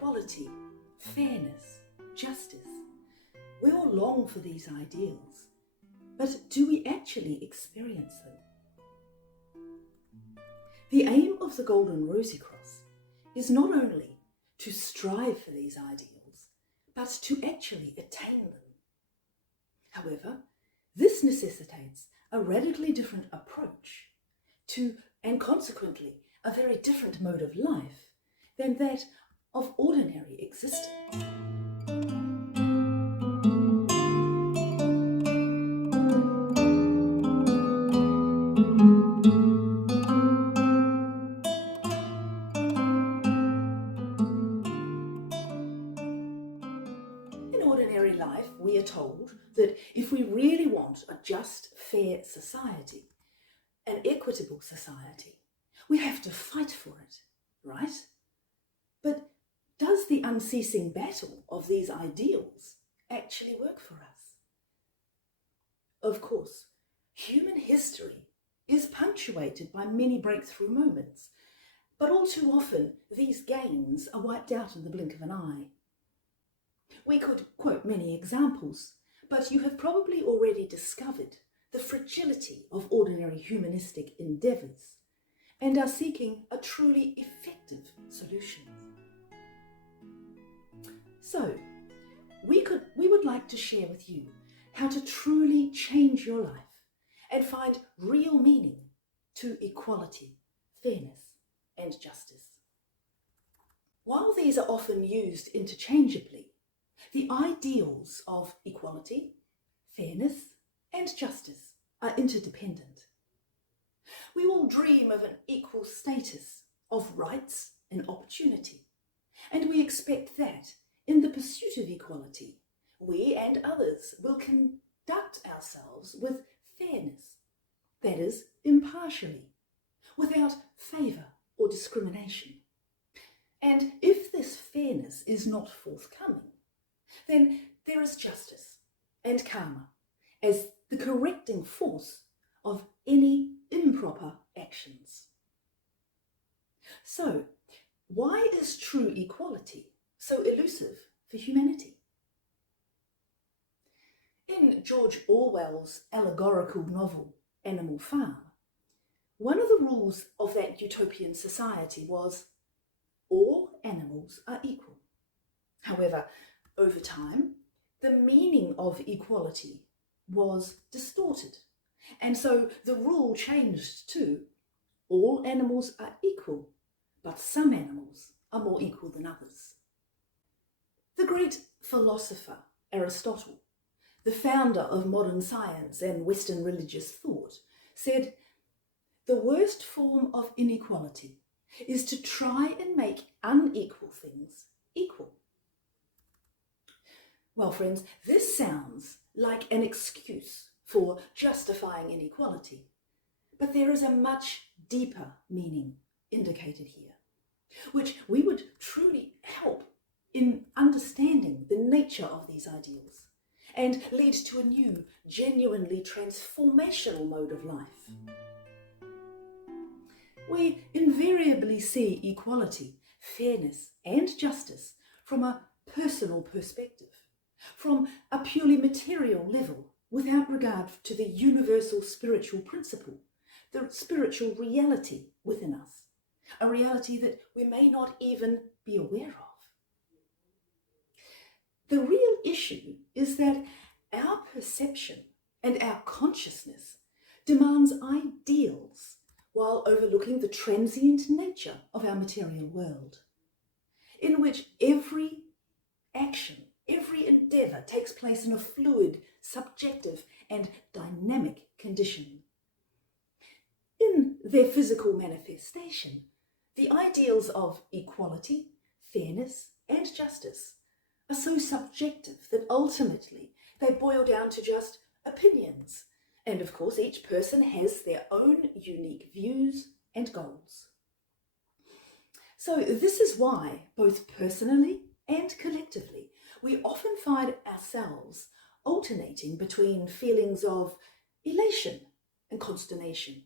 equality, fairness, justice. We all long for these ideals, but do we actually experience them? The aim of the Golden Rosy Cross is not only to strive for these ideals, but to actually attain them. However, this necessitates a radically different approach to, and consequently, a very different mode of life than that of ordinary existence. In ordinary life, we are told that if we really want a just, fair society, an equitable society, we have to fight for it, right? But does the unceasing battle of these ideals actually work for us? Of course, human history is punctuated by many breakthrough moments, but all too often these gains are wiped out in the blink of an eye. We could quote many examples, but you have probably already discovered the fragility of ordinary humanistic endeavours and are seeking a truly effective solution. So, we would like to share with you how to truly change your life and find real meaning to equality, fairness, and justice. While these are often used interchangeably, the ideals of equality, fairness, and justice are interdependent. We all dream of an equal status of rights and opportunity, and we expect that in the pursuit of equality, we and others will conduct ourselves with fairness, that is, impartially, without favour or discrimination. And if this fairness is not forthcoming, then there is justice and karma as the correcting force of any improper actions. So, why is true equality so elusive for humanity? In George Orwell's allegorical novel Animal Farm, one of the rules of that utopian society was all animals are equal. However, over time, the meaning of equality was distorted, and so the rule changed to all animals are equal, but some animals are more equal than others. The great philosopher Aristotle, the founder of modern science and Western religious thought, said, "The worst form of inequality is to try and make unequal things equal." Well, friends, this sounds like an excuse for justifying inequality, but there is a much deeper meaning indicated here, which we would truly help in understanding the nature of these ideals and lead to a new, genuinely transformational mode of life. We invariably see equality, fairness, and justice from a personal perspective, from a purely material level, without regard to the universal spiritual principle, the spiritual reality within us, a reality that we may not even be aware of. The real issue is that our perception and our consciousness demands ideals while overlooking the transient nature of our material world, in which every action, every endeavour takes place in a fluid, subjective and dynamic condition. In their physical manifestation, the ideals of equality, fairness and justice are so subjective that ultimately they boil down to just opinions. And of course, each person has their own unique views and goals. So this is why, both personally and collectively, we often find ourselves alternating between feelings of elation and consternation,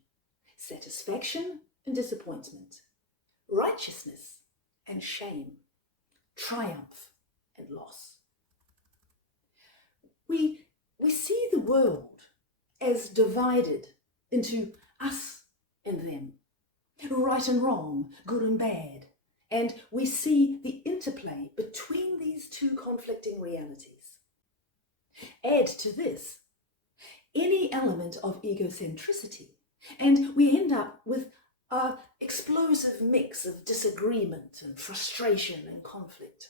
satisfaction and disappointment, righteousness and shame, triumph and loss. We see the world as divided into us and them, right and wrong, good and bad, and we see the interplay between these two conflicting realities. Add to this any element of egocentricity, and we end up with an explosive mix of disagreement and frustration and conflict.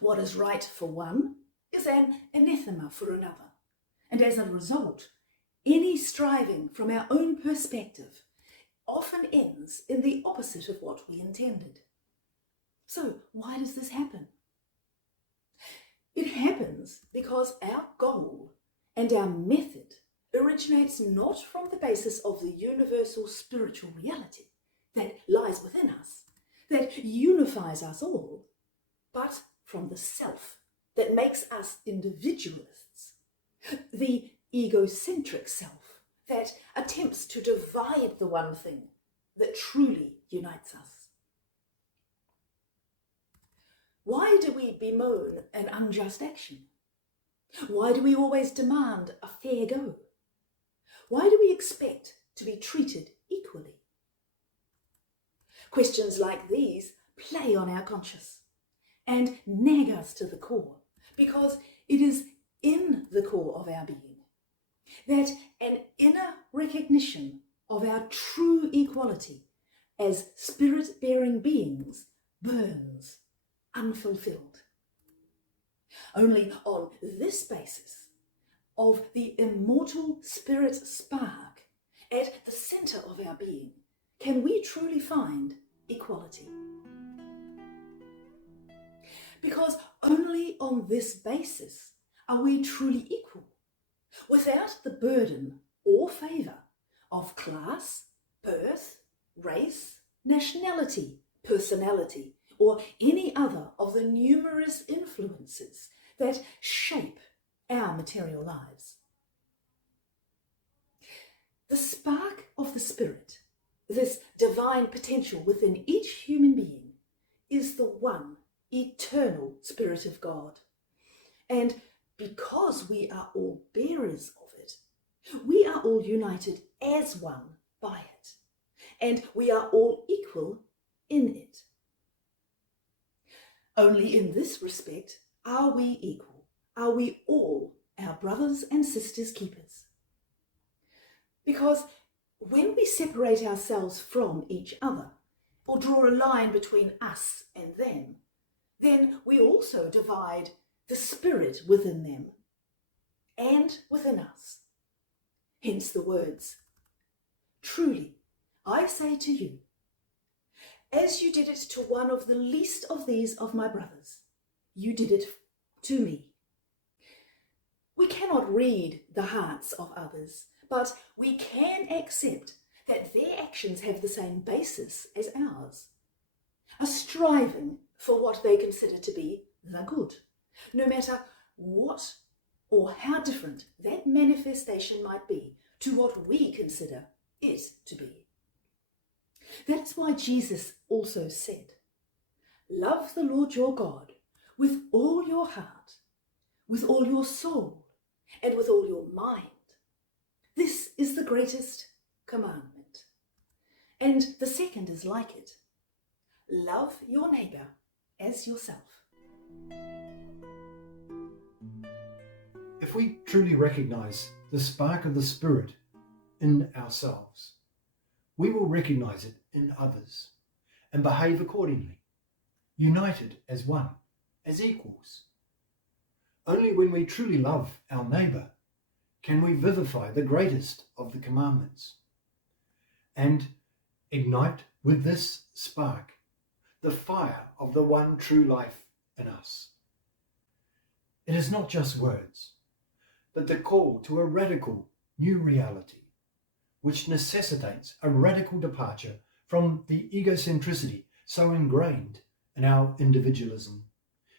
What is right for one is an anathema for another, and as a result, any striving from our own perspective often ends in the opposite of what we intended. So why does this happen? It happens because our goal and our method originates not from the basis of the universal spiritual reality that lies within us, that unifies us all, but from the self that makes us individualists, the egocentric self that attempts to divide the one thing that truly unites us. Why do we bemoan an unjust action? Why do we always demand a fair go? Why do we expect to be treated equally? Questions like these play on our conscience and nag us to the core, because it is in the core of our being that an inner recognition of our true equality as spirit-bearing beings burns unfulfilled. Only on this basis of the immortal spirit spark at the centre of our being can we truly find equality. Because only on this basis are we truly equal, without the burden or favour of class, birth, race, nationality, personality, or any other of the numerous influences that shape our material lives. The spark of the spirit, this divine potential within each human being, is the one eternal Spirit of God. And because we are all bearers of it, we are all united as one by it, and we are all equal in it. Only in this respect are we equal, are we all our brothers and sisters keepers. Because when we separate ourselves from each other, or draw a line between us and them, then we also divide the spirit within them and within us. Hence the words, "Truly, I say to you, as you did it to one of the least of these of my brothers, you did it to me." We cannot read the hearts of others, but we can accept that their actions have the same basis as ours, a striving for what they consider to be the good, no matter what or how different that manifestation might be to what we consider it to be. That's why Jesus also said, "Love the Lord your God with all your heart, with all your soul, and with all your mind. This is the greatest commandment. And the second is like it. Love your neighbour as yourself." If we truly recognize the spark of the Spirit in ourselves, we will recognize it in others and behave accordingly, united as one, as equals. Only when we truly love our neighbour can we vivify the greatest of the commandments and ignite with this spark the fire of the one true life in us. It is not just words, but the call to a radical new reality, which necessitates a radical departure from the egocentricity so ingrained in our individualism,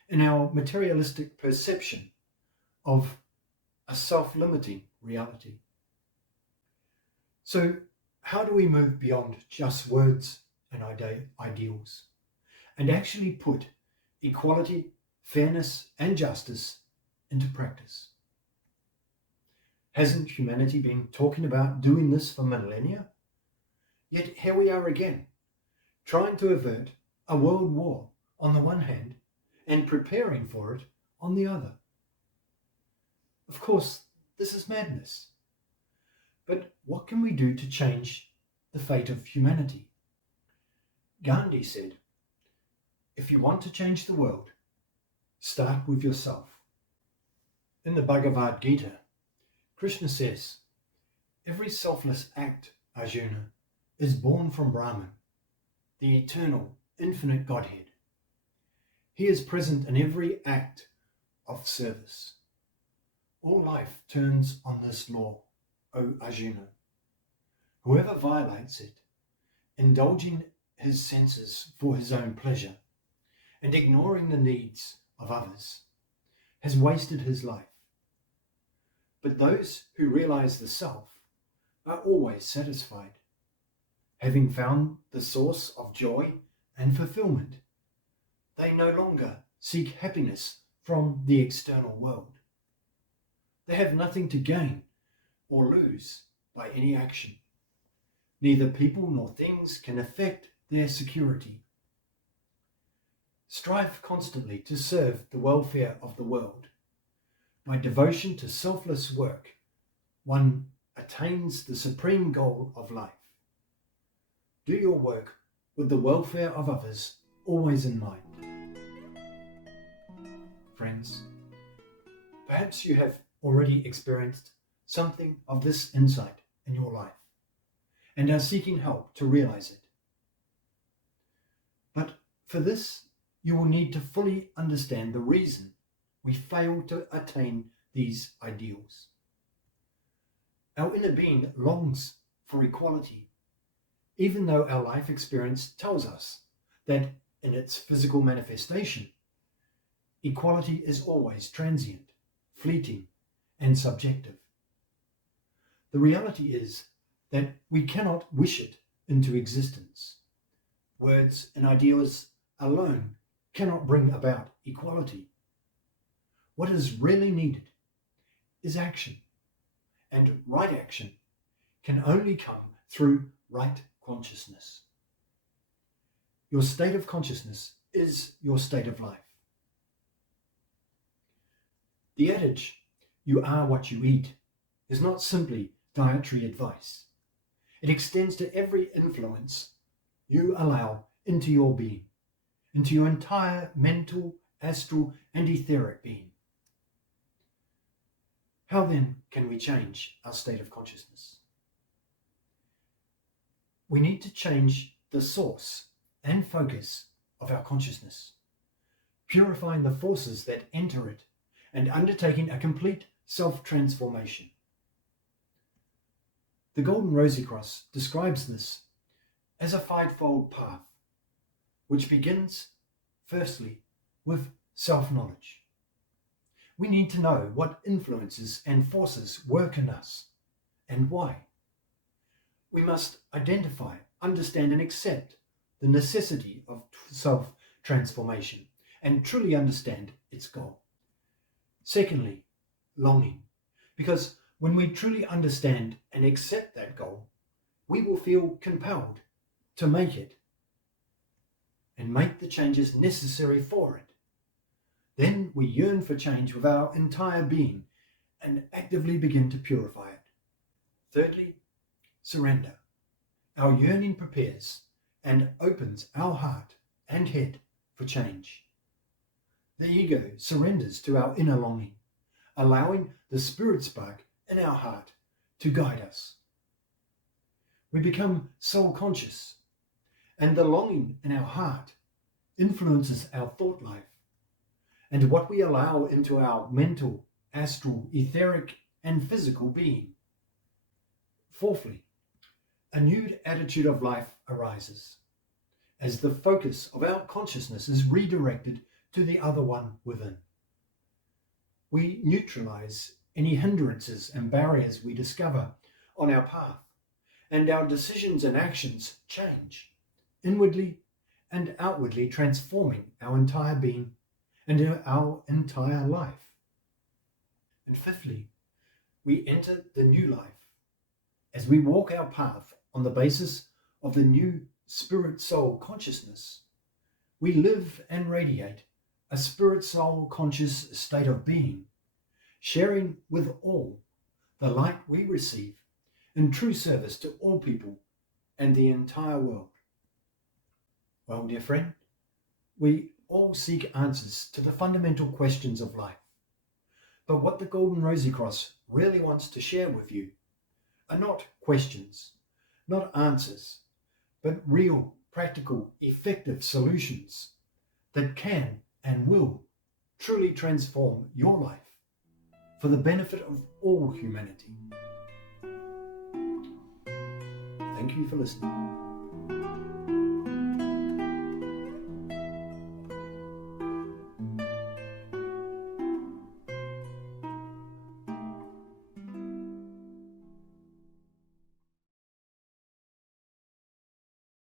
in our materialistic perception of a self-limiting reality. So how do we move beyond just words and ideals and actually put equality, fairness, and justice into practice. Hasn't humanity been talking about doing this for millennia? Yet here we are again, trying to avert a world war on the one hand and preparing for it on the other. Of course, this is madness. But what can we do to change the fate of humanity? Gandhi said, "If you want to change the world, start with yourself." In the Bhagavad Gita, Krishna says, "Every selfless act, Arjuna, is born from Brahman, the eternal, infinite Godhead. He is present in every act of service. All life turns on this law, O Arjuna. Whoever violates it, indulging his senses for his own pleasure and ignoring the needs of others, has wasted his life. But those who realize the self are always satisfied, having found the source of joy and fulfillment. They no longer seek happiness from the external world. They have nothing to gain or lose by any action. Neither people nor things can affect their security. Strive constantly to serve the welfare of the world. By devotion to selfless work, one attains the supreme goal of life. Do your work with the welfare of others always in mind." Friends, perhaps you have already experienced something of this insight in your life and are seeking help to realize it. But for this, you will need to fully understand the reason we fail to attain these ideals. Our inner being longs for equality, even though our life experience tells us that in its physical manifestation, equality is always transient, fleeting, and subjective. The reality is that we cannot wish it into existence. Words and ideals alone cannot bring about equality. What is really needed is action, and right action can only come through right consciousness. Your state of consciousness is your state of life. The adage, "You are what you eat," is not simply dietary advice. It extends to every influence you allow into your being, into your entire mental, astral, and etheric being. How then can we change our state of consciousness? We need to change the source and focus of our consciousness, purifying the forces that enter it and undertaking a complete self-transformation. The Golden Rosy Cross describes this as a fivefold path, which begins, firstly, with self-knowledge. We need to know what influences and forces work in us and why. We must identify, understand, and accept the necessity of self-transformation and truly understand its goal. Secondly, longing, because when we truly understand and accept that goal, we will feel compelled to make it and make the changes necessary for it. Then we yearn for change with our entire being and actively begin to purify it. Thirdly, surrender. Our yearning prepares and opens our heart and head for change. The ego surrenders to our inner longing, allowing the spirit spark in our heart to guide us. We become soul conscious, and the longing in our heart influences our thought life and what we allow into our mental, astral, etheric, and physical being. Fourthly, a new attitude of life arises as the focus of our consciousness is redirected to the other one within. We neutralize any hindrances and barriers we discover on our path, and our decisions and actions change inwardly and outwardly transforming our entire being and our entire life. And fifthly, we enter the new life as we walk our path on the basis of the new spirit-soul consciousness. We live and radiate a spirit-soul conscious state of being, sharing with all the light we receive in true service to all people and the entire world. Well, dear friend, we all seek answers to the fundamental questions of life. But what the Golden Rosy Cross really wants to share with you are not questions, not answers, but real, practical, effective solutions that can and will truly transform your life for the benefit of all humanity. Thank you for listening.